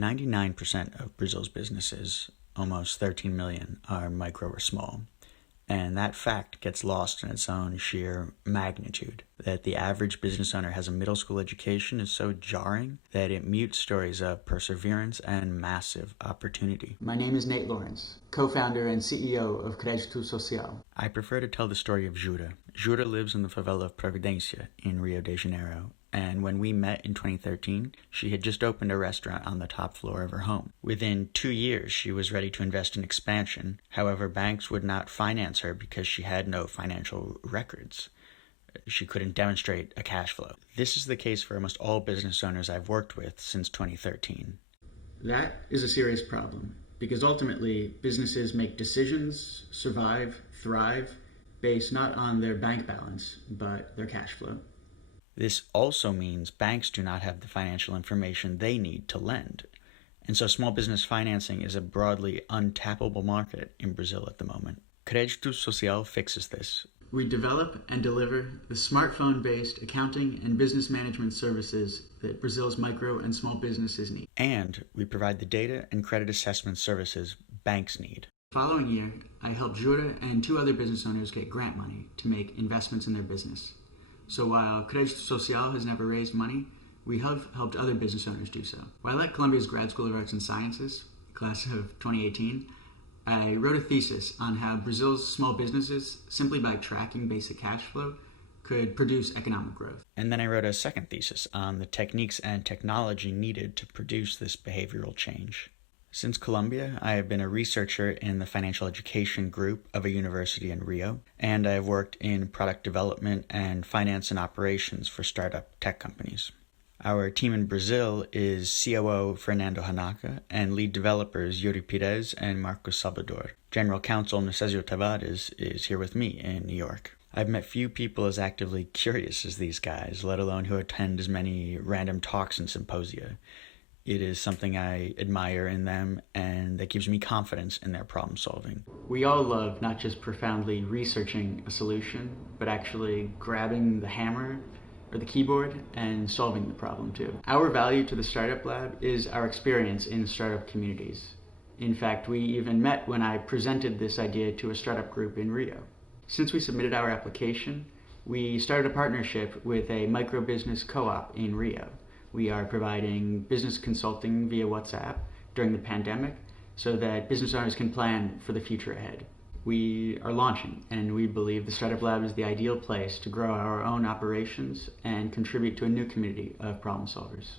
99% of Brazil's businesses, almost 13 million, are micro or small. And that fact gets lost in its own sheer magnitude. That the average business owner has a middle school education is so jarring that it mutes stories of perseverance and massive opportunity. My name is Nate Lawrence, co-founder and CEO of Crédito Social. I prefer to tell the story of Jura. Jura lives in the favela of Providencia in Rio de Janeiro, and when we met in 2013, she had just opened a restaurant on the top floor of her home. Within 2 years, she was ready to invest in expansion. However, banks would not finance her because she had no financial records. She couldn't demonstrate a cash flow. This is the case for almost all business owners I've worked with since 2013. That is a serious problem because ultimately businesses make decisions, survive, thrive, based not on their bank balance, but their cash flow. This also means banks do not have the financial information they need to lend. And so small business financing is a broadly untappable market in Brazil at the moment. Crédito Social fixes this. We develop and deliver the smartphone-based accounting and business management services that Brazil's micro and small businesses need. And we provide the data and credit assessment services banks need. The following year, I helped Jura and 2 other business owners get grant money to make investments in their business. So while Crédito Social has never raised money, we have helped other business owners do so. While at Columbia's Grad School of Arts and Sciences, class of 2018, I wrote a thesis on how Brazil's small businesses, simply by tracking basic cash flow, could produce economic growth. And then I wrote a second thesis on the techniques and technology needed to produce this behavioral change. Since Columbia, I have been a researcher in the financial education group of a university in Rio, and I have worked in product development and finance and operations for startup tech companies. Our team in Brazil is COO Fernando Hanaka and lead developers Yuri Pires and Marcos Salvador. General Counsel Necesio Tavares is here with me in New York. I've met few people as actively curious as these guys, let alone who attend as many random talks and symposia. It is something I admire in them, and that gives me confidence in their problem solving. We all love not just profoundly researching a solution, but actually grabbing the hammer or the keyboard and solving the problem too. Our value to the Startup Lab is our experience in startup communities. In fact, we even met when I presented this idea to a startup group in Rio. Since we submitted our application, we started a partnership with a micro-business co-op in Rio. We are providing business consulting via WhatsApp during the pandemic so that business owners can plan for the future ahead. We are launching, and we believe the Startup Lab is the ideal place to grow our own operations and contribute to a new community of problem solvers.